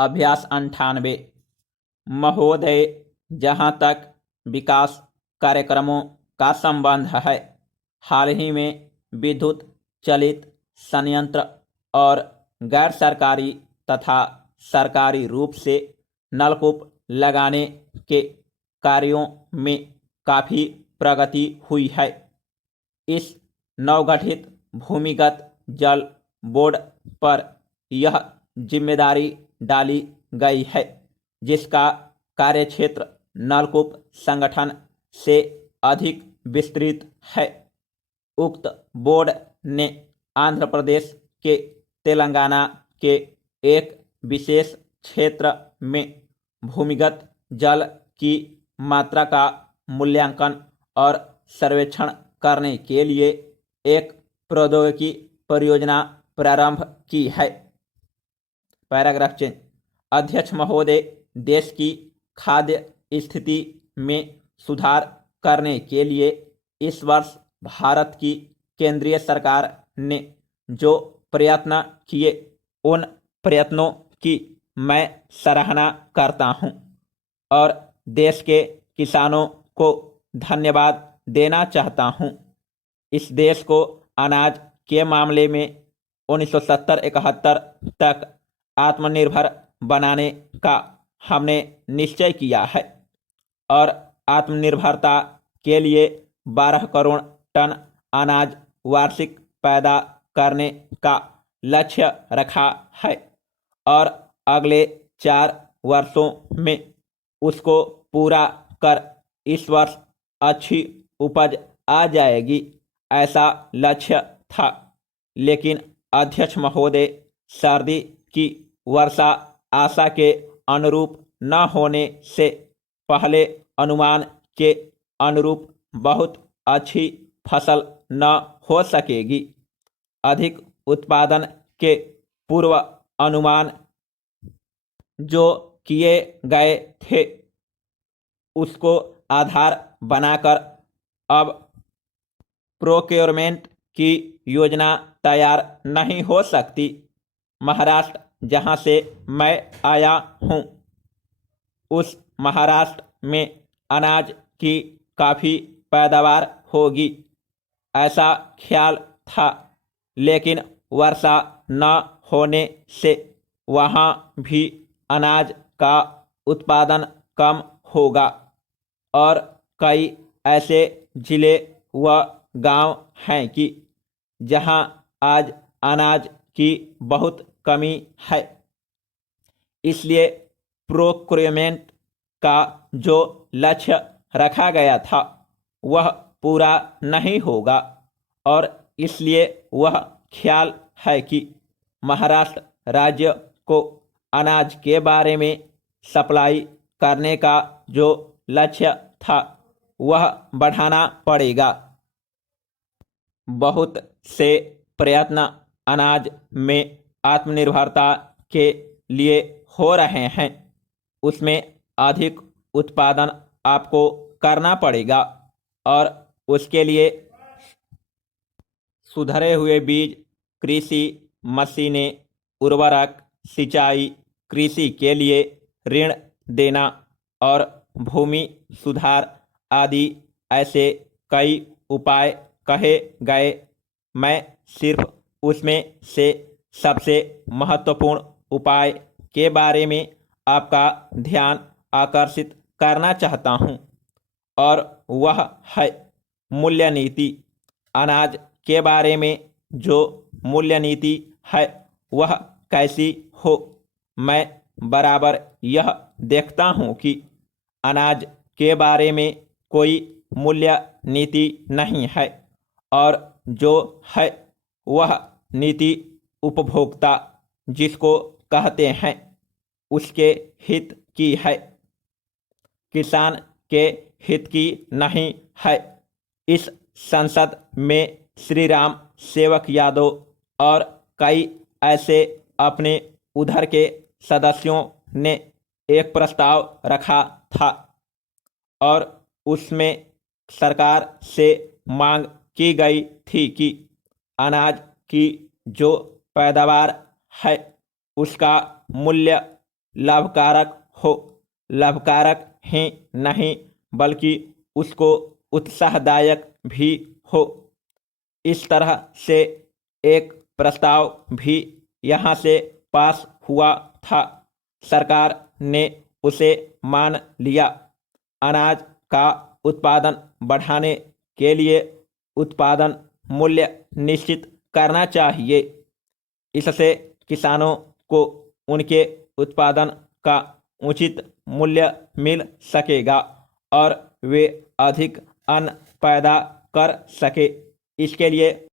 अभ्यास 98। महोदय, जहाँ तक विकास कार्यक्रमों का संबंध है, हाल ही में विद्युत चलित संयंत्र और गैर सरकारी तथा सरकारी रूप से नलकूप लगाने के कार्यों में काफ़ी प्रगति हुई है। इस नवगठित भूमिगत जल बोर्ड पर यह जिम्मेदारी डाली गई है, जिसका कार्यक्षेत्र नलकूप संगठन से अधिक विस्तृत है। उक्त बोर्ड ने आंध्र प्रदेश के तेलंगाना के एक विशेष क्षेत्र में भूमिगत जल की मात्रा का मूल्यांकन और सर्वेक्षण करने के लिए एक प्रौद्योगिकी परियोजना प्रारंभ की है। Paragraph change. अध्यक्ष महोदय, देश की खाद्य स्थिति में सुधार करने के लिए इस वर्ष भारत की केंद्रीय सरकार ने जो प्रयत्न किए, उन प्रयत्नों की मैं सराहना करता हूं और देश के किसानों को धन्यवाद देना चाहता हूं। इस देश को अनाज के मामले में 1970-71 तक आत्मनिर्भर बनाने का हमने निश्चय किया है और आत्मनिर्भरता के लिए 12 करोड़ टन अनाज वार्षिक पैदा करने का लक्ष्य रखा है और अगले 4 वर्षों में उसको पूरा कर इस वर्ष अच्छी उपज आ जाएगी, ऐसा लक्ष्य था। लेकिन अध्यक्ष महोदय, सर्दी की वर्षा आशा के अनुरूप न होने से पहले अनुमान के अनुरूप बहुत अच्छी फसल न हो सकेगी। अधिक उत्पादन के पूर्व अनुमान जो किए गए थे, उसको आधार बनाकर अब प्रोक्योरमेंट की योजना तैयार नहीं हो सकती। महाराष्ट्र, जहां से मैं आया हूं, उस महाराष्ट्र में अनाज की काफ़ी पैदावार होगी, ऐसा ख्याल था। लेकिन वर्षा न होने से वहां भी अनाज का उत्पादन कम होगा और कई ऐसे जिले व गांव हैं कि जहां आज अनाज की बहुत कमी है। इसलिए प्रोक्योरमेंट का जो लक्ष्य रखा गया था वह पूरा नहीं होगा और इसलिए वह ख्याल है कि महाराष्ट्र राज्य को अनाज के बारे में सप्लाई करने का जो लक्ष्य था वह बढ़ाना पड़ेगा। बहुत से प्रयत्न अनाज में आत्मनिर्भरता के लिए हो रहे हैं, उसमें अधिक उत्पादन आपको करना पड़ेगा और उसके लिए सुधरे हुए बीज, कृषि मशीनें, उर्वरक, सिंचाई, कृषि के लिए ऋण देना और भूमि सुधार आदि ऐसे कई उपाय कहे गए। मैं सिर्फ उसमें से सबसे महत्वपूर्ण उपाय के बारे में आपका ध्यान आकर्षित करना चाहता हूं और वह है मूल्य नीति। अनाज के बारे में जो मूल्य नीति है वह कैसी हो। मैं बराबर यह देखता हूं कि अनाज के बारे में कोई मूल्य नीति नहीं है और जो है वह नीति उपभोक्ता जिसको कहते हैं उसके हित की है, किसान के हित की नहीं है। इस संसद में श्री राम सेवक यादव और कई ऐसे अपने उधर के सदस्यों ने एक प्रस्ताव रखा था और उसमें सरकार से मांग की गई थी कि अनाज की जो पैदावार है उसका मूल्य लाभकारक हो, लाभकारक ही नहीं बल्कि उसको उत्साहदायक भी हो। इस तरह से एक प्रस्ताव भी यहाँ से पास हुआ था। सरकार ने उसे मान लिया। अनाज का उत्पादन बढ़ाने के लिए उत्पादन मूल्य निश्चित करना चाहिए। इससे किसानों को उनके उत्पादन का उचित मूल्य मिल सकेगा और वे अधिक अन्न पैदा कर सके। इसके लिए